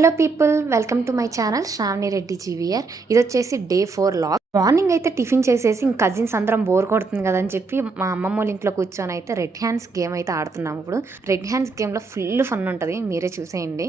Hello people, welcome to my channel Shravani Reddy జీవియర్. ఇది వచ్చేసి డే 4 లాగ్. మార్నింగ్ అయితే టిఫిన్ చేసేసి ఇంక కజిన్స్ అందరం బోర్ కొడుతుంది కదా అని చెప్పి మా అమ్మమ్మ వాళ్ళ ఇంట్లో కూర్చొని అయితే రెడ్ హ్యాండ్స్ గేమ్ అయితే ఆడుతున్నాం. ఇప్పుడు రెడ్ హ్యాండ్స్ గేమ్లో ఫుల్ ఫన్ ఉంటుంది, మీరే చూసేయండి.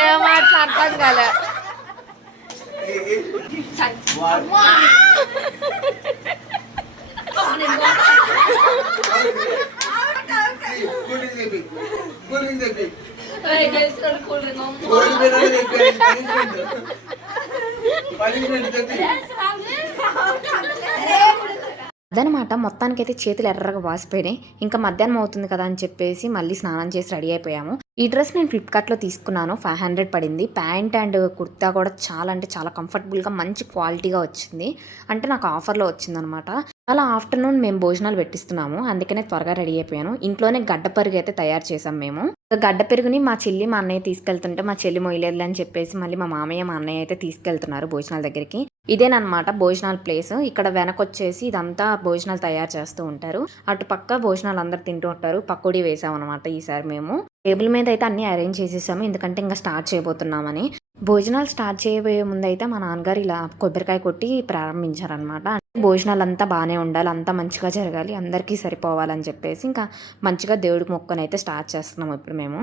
ఏమాట అర్థం కాలే. అదనమాట, మొత్తానికైతే చేతులు ఎర్రగా వాసిపోయినాయి. ఇంకా మధ్యాహ్నం అవుతుంది కదా అని చెప్పేసి మళ్ళీ స్నానం చేసి రెడీ అయిపోయాము. ఈ డ్రెస్ నేను ఫ్లిప్కార్ట్లో తీసుకున్నాను, 500 పడింది. ప్యాంట్ అండ్ కుర్తా కూడా చాలా అంటే చాలా కంఫర్టబుల్గా మంచి క్వాలిటీగా వచ్చింది. అంటే నాకు ఆఫర్లో వచ్చిందనమాట. అలా ఆఫ్టర్నూన్ మేము భోజనాలు పెట్టిస్తున్నాము, అందుకనే త్వరగా రెడీ అయిపోయాను. ఇంట్లోనే గడ్డ పెరుగు అయితే తయారు చేసాం మేము. గడ్డ పెరుగుని మా చెల్లి మా అన్నయ్య తీసుకెళ్తుంటే మా చెల్లి మొయ్యలేదు అని చెప్పేసి మళ్ళీ మా మామయ్య మా అన్నయ్య అయితే తీసుకెళ్తున్నారు భోజనాల దగ్గరికి. ఇదేనమాట భోజనాల ప్లేస్. ఇక్కడ వెనకొచ్చేసి ఇదంతా భోజనాలు తయారు చేస్తూ ఉంటారు. అటు పక్క భోజనాలు అందరు తింటూ ఉంటారు. పకోడీ వేసాం అనమాట ఈసారి మేము. టేబుల్ మీద అయితే అన్ని అరేంజ్ చేసేసాము, ఎందుకంటే ఇంకా స్టార్ట్ చేయబోతున్నామని. భోజనాలు స్టార్ట్ చేయబోయే ముందు అయితే మా నాన్నగారు ఇలా కొబ్బరికాయ కొట్టి ప్రారంభించారనమాట. భోజనాలు అంతా బాగానే ఉండాలి, అంతా మంచిగా జరగాలి, అందరికీ సరిపోవాలని చెప్పేసి ఇంకా మంచిగా దేవుడికి మొక్కను అయితే స్టార్ట్ చేస్తున్నాము ఇప్పుడు మేము.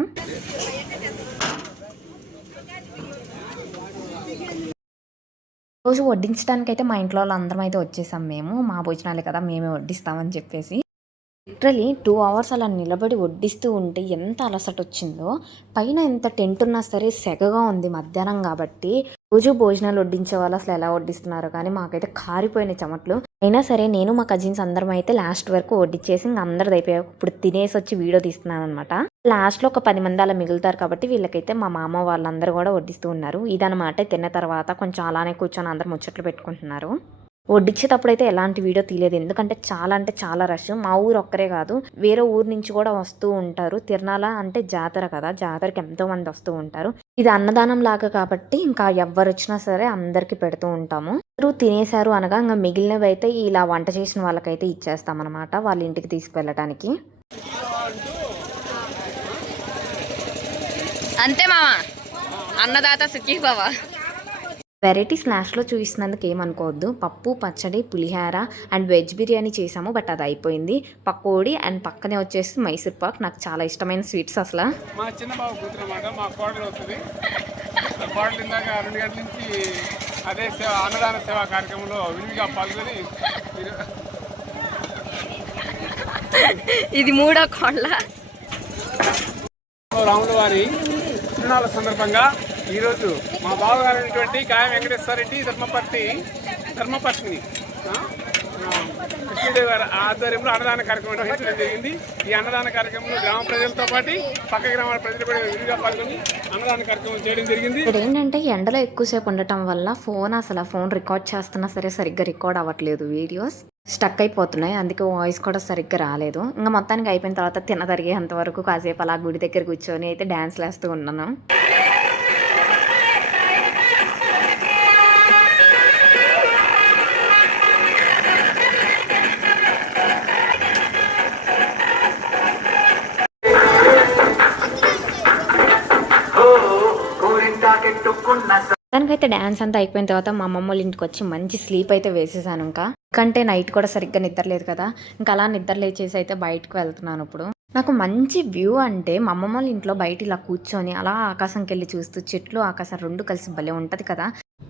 రోజు వడ్డించడానికి అయితే మా ఇంట్లో వాళ్ళందరం అయితే వచ్చేసాం మేము. మా భోజనాలే కదా, మేమే వడ్డిస్తామని చెప్పేసి లిటరలీ 2 hours అలా నిలబడి వడ్డిస్తూ ఉంటే ఎంత అలసట వచ్చిందో. పైన ఎంత టెంట్ ఉన్నా సరే సెగగా ఉంది మధ్యాహ్నం కాబట్టి. రోజు భోజనాలు వడ్డించే వాళ్ళు అసలు ఎలా వడ్డిస్తున్నారో కానీ మాకైతే కారిపోయిన చెమట్లు. అయినా సరే నేను మా కజిన్స్ అందరం అయితే లాస్ట్ వరకు వడ్డిచ్చేసి ఇంక అందరిది అయిపోయాయి. ఇప్పుడు తినేసి వచ్చి వీడియో తీస్తున్నాను అనమాట. లాస్ట్లో ఒక 10 మంది అలా మిగులుతారు కాబట్టి వీళ్ళకైతే మా మామ వాళ్ళందరూ కూడా వడ్డిస్తూ ఉన్నారు. ఇదనమాట. తిన్న తర్వాత కొంచెం అలానే కూర్చొని అందరు ముచ్చట్లు పెట్టుకుంటున్నారు. వడ్డించేటప్పుడు అయితే ఎలాంటి వీడియో తీయలేదు, ఎందుకంటే చాలా అంటే చాలా రష్. మా ఊరు ఒక్కరే కాదు, వేరే ఊరు నుంచి కూడా వస్తూ ఉంటారు. తిరణాల అంటే జాతర కదా, జాతరకి ఎంతో మంది వస్తూ ఉంటారు. ఇది అన్నదానం లాగా కాబట్టి ఇంకా ఎవరు వచ్చినా సరే అందరికి పెడుతూ ఉంటాము. తినేశారు అనగా ఇంకా మిగిలినవి అయితే ఇలా వంట చేసిన వాళ్ళకైతే ఇచ్చేస్తామన్నమాట, వాళ్ళ ఇంటికి తీసుకువెళ్ళటానికి. అంతే మామ, అన్నదాత సుఖీభవ. వెరైటీస్ లాస్ట్లో చూపిస్తున్నందుకు ఏమనుకోవద్దు. పప్పు, పచ్చడి, పులిహార అండ్ వెజ్ బిర్యానీ చేసాము, బట్ అది అయిపోయింది. పకోడీ అండ్ పక్కనే వచ్చేసి మైసూర్ పాక్, నాకు చాలా ఇష్టమైన స్వీట్స్. అసలు మా చిన్న బాబు కూతురు అన్నమాట, మా కోడలు అవుతుంది. కోడలు ఇందాక 2 గంటల నుంచి అదే అన్నదాన సేవా కార్యక్రమంలో విరివిగా పాల్గొని ఇది 3వ కోడల. రాముల వారి తిరునాళ్ళ సందర్భంగా ఈరోజు మా బావగారు అయినటువంటి గాయం వెంకటేశ్వరరెడ్డి ధర్మపత్ని కృష్ణదేవి గారి ఆధ్వర్యంలో అన్నదాన కార్యక్రమం నిర్వహించడం జరిగింది. ఈ అన్నదాన కార్యక్రమంలో గ్రామ ప్రజలతో పాటు పక్క గ్రామాల ప్రజలు కూడా విరిగా పాల్గొని అన్నదాన కార్యక్రమం చేయడం జరిగింది. ఇక్కడ ఏంటంటే ఎండలో ఎక్కువసేపు ఉండటం వల్ల ఫోన్ రికార్డ్ చేస్తున్నా సరే సరిగ్గా రికార్డ్ అవ్వట్లేదు, వీడియోస్ స్టక్ అయిపోతున్నాయి, అందుకే వాయిస్ కూడా సరిగ్గా రాలేదు. ఇంకా మొత్తానికి అయిపోయిన తర్వాత తినదరిగేంత వరకు కాసేపు అలా గుడి దగ్గర కూర్చొని అయితే డ్యాన్స్లు వేస్తూ ఉన్నాను. దానికైతే డ్యాన్స్ అంతా అయిపోయిన తర్వాత మా అమ్మమ్మ వాళ్ళ ఇంటికి వచ్చి మంచి స్లీప్ అయితే వేసేసాను. ఎందుకంటే నైట్ కూడా సరిగ్గా నిద్రలేదు కదా, ఇంకా అలా నిద్ర లేచేసి అయితే బయటకు వెళ్తున్నాను. ఇప్పుడు నాకు మంచి వ్యూ అంటే మా అమ్మమ్మ వాళ్ళ ఇంట్లో బయట ఇలా కూర్చొని అలా ఆకాశంకి వెళ్ళి చూస్తూ చెట్లు ఆకాశం రెండు కలిసి భలే ఉంటుంది కదా.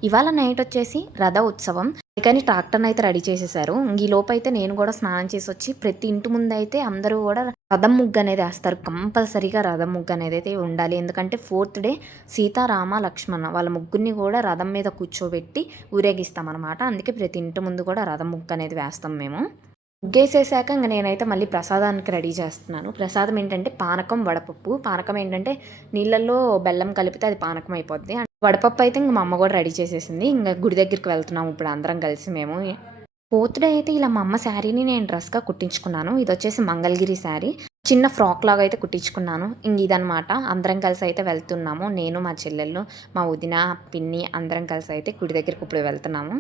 ఇవాళ నైట్ వచ్చేసి రథ ఉత్సవం. కానీ ట్రాక్టర్ని అయితే రెడీ చేసేసారు. ఈ లోపు అయితే నేను కూడా స్నానం చేసి వచ్చి ప్రతి ఇంటి ముందు అయితే అందరూ కూడా రథం ముగ్గు అనేది వేస్తారు. కంపల్సరీగా రథం ముగ్గు అనేది అయితే ఉండాలి. ఎందుకంటే 4th డే సీత, రామ, లక్ష్మణ వాళ్ళ ముగ్గురిని కూడా రథం మీద కూర్చోబెట్టి ఊరేగిస్తాం అనమాట. అందుకే ప్రతి ఇంటి ముందు కూడా రథం ముగ్గు అనేది వేస్తాం మేము. ముగ్గేసేసాక ఇంక నేనైతే మళ్ళీ ప్రసాదానికి రెడీ చేస్తున్నాను. ప్రసాదం ఏంటంటే పానకం, వడపప్పు. పానకం ఏంటంటే నీళ్ళల్లో బెల్లం కలిపితే అది పానకం అయిపోద్ది. వడపప్పు అయితే ఇంక మా అమ్మ కూడా రెడీ చేసేసింది. ఇంకా గుడి దగ్గరికి వెళ్తున్నాము ఇప్పుడు అందరం కలిసి మేము. 4th డే అయితే ఇలా మా అమ్మ శారీని నేను డ్రెస్గా కుట్టించుకున్నాను. ఇది వచ్చేసి మంగళగిరి శారీ. చిన్న ఫ్రాక్ లాగా అయితే కుట్టించుకున్నాను. ఇంక ఇదనమాట. అందరం కలిసి అయితే వెళ్తున్నాము. నేను, మా చెల్లెళ్ళు, మా వదిన, పిన్ని అందరం కలిసి అయితే గుడి దగ్గరికి ఇప్పుడు వెళ్తున్నాము.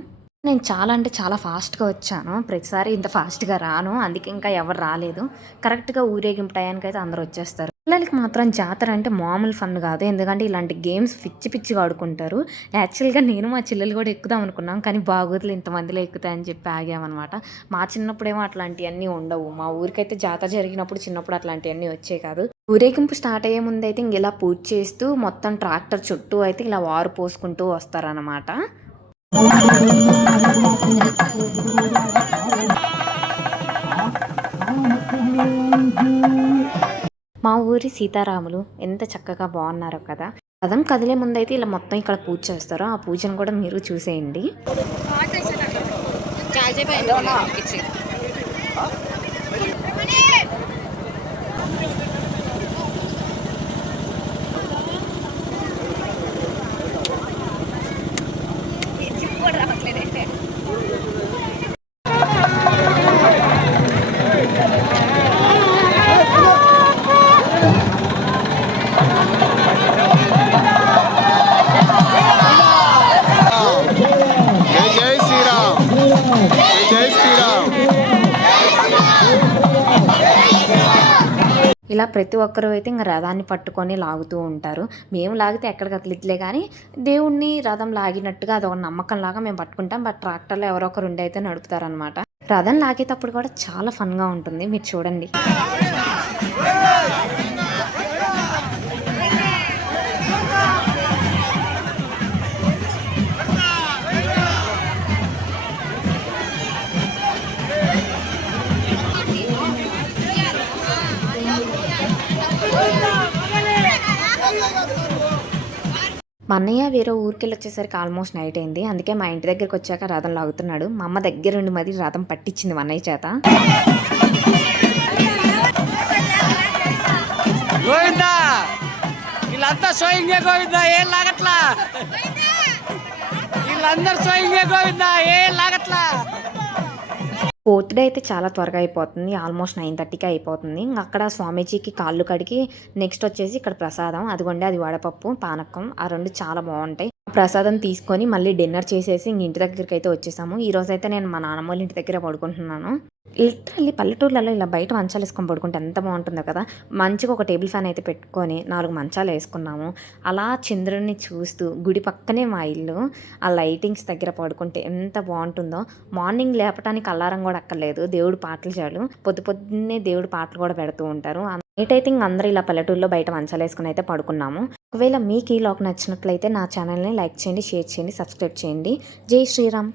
నేను చాలా అంటే చాలా ఫాస్ట్‌గా వచ్చాను. ప్రతిసారి ఇంత ఫాస్ట్‌గా రాను. అందుకే ఇంకా ఎవరు రాలేదు. కరెక్ట్‌గా ఊరేగింపు టయానికైతే అందరూ వచ్చేస్తారు. పిల్లలకి మాత్రం జాతర అంటే మామూలు ఫన్ కాదు. ఎందుకంటే ఇలాంటి గేమ్స్ పిచ్చి పిచ్చిగా ఆడుకుంటారు. యాక్చువల్‌గా నేను మా చెల్లెలు కూడా ఎక్కుదాం అనుకున్నాం. కానీ బాగోదులే ఇంతమందిలో ఎక్కుతాయని చెప్పి ఆగామనమాట. మా చిన్నప్పుడేమో అట్లాంటివన్నీ ఉండవు. మా ఊరికైతే జాతర జరిగినప్పుడు చిన్నప్పుడు అట్లాంటివన్నీ వచ్చేవి కాదు. ఊరేగింపు స్టార్ట్ అయ్యే ముందైతే ఇంక ఇలా పూజ చేస్తూ మొత్తం ట్రాక్టర్ చుట్టూ అయితే ఇలా వారు పోసుకుంటూ వస్తారనమాట. మా ఊరి సీతారాములు ఎంత చక్కగా బాగున్నారో కదా. రథం కదిలే ముందైతే ఇలా మొత్తం ఇక్కడ పూజ చేస్తారో ఆ పూజను కూడా మీరు చూసేయండి. జై శ్రీరామ్, జై శ్రీరామ్. ఇలా ప్రతి ఒక్కరూ అయితే ఇంకా రథాన్ని పట్టుకొని లాగుతూ ఉంటారు. మేము లాగితే ఎక్కడికి కదిలిద్లే కానీ దేవుణ్ణి రథం లాగినట్టుగా అదొక నమ్మకం లాగా మేము పట్టుకుంటాం. బట్ ట్రాక్టర్లో ఎవరో ఒకరు ఉండి అయితే నడుపుతారనమాట. రథం లాగేటప్పుడు కూడా చాలా ఫన్గా ఉంటుంది. మీరు చూడండి. మా అన్నయ్య వేరే ఊరికెళ్ళి వచ్చేసరికి ఆల్మోస్ట్ నైట్ అయింది. అందుకే మా ఇంటి దగ్గరికి వచ్చాక రథం లాగుతున్నాడు. మా అమ్మ దగ్గరుండి మరి రథం పట్టించింది మా అన్నయ్య చేత. గోవిందా వీళ్ళంతా స్వయంగా గోవిందా ఏం లాగట్లా, వీళ్ళందరూ స్వయంగా గోవిందా ఏం లాగట్లా. 4th డే అయితే చాలా త్వరగా అయిపోతుంది. ఆల్మోస్ట్ 9:30కి అయిపోతుంది. అక్కడ స్వామీజీకి కాళ్ళు కడిగి నెక్స్ట్ వచ్చేసి ఇక్కడ ప్రసాదం అదిగోండి. అది వడపప్పు, పానకం ఆ 2 చాలా బాగుంటాయి. ప్రసాదం తీసుకొని మళ్ళీ డిన్నర్ చేసేసి ఇంటి దగ్గరికి అయితే వచ్చేసాము. ఈరోజు అయితే నేను మా నాన్నమ్మ వాళ్ళ ఇంటి దగ్గర పడుకుంటున్నాను. లిటరల్లీ పల్లెటూర్లలో ఇలా బయట మంచాలు వేసుకొని పడుకుంటే ఎంత బాగుంటుందో కదా. మంచిగా ఒక టేబుల్ ఫ్యాన్ అయితే పెట్టుకొని 4 మంచాలు వేసుకున్నాము. అలా చంద్రుడిని చూస్తూ గుడి పక్కనే మా ఇల్లు. ఆ లైటింగ్స్ దగ్గర పడుకుంటే ఎంత బాగుంటుందో. మార్నింగ్ లేపడానికి అలారం కూడా అక్కర్లేదు. దేవుడు పాటలు చాలు. పొద్దున్నే దేవుడు పాటలు కూడా పెడుతూ ఉంటారు. నైట్ అయితే ఇంక అందరూ ఇలా పల్లెటూరులో బయట మంచాలు వేసుకుని అయితే పడుకున్నాము. ఒకవేళ మీకు ఈ లాగ్ నచ్చినట్లయితే నా ఛానల్ని లైక్ చేయండి, షేర్ చేయండి, సబ్స్క్రైబ్ చేయండి. జై శ్రీరామ్.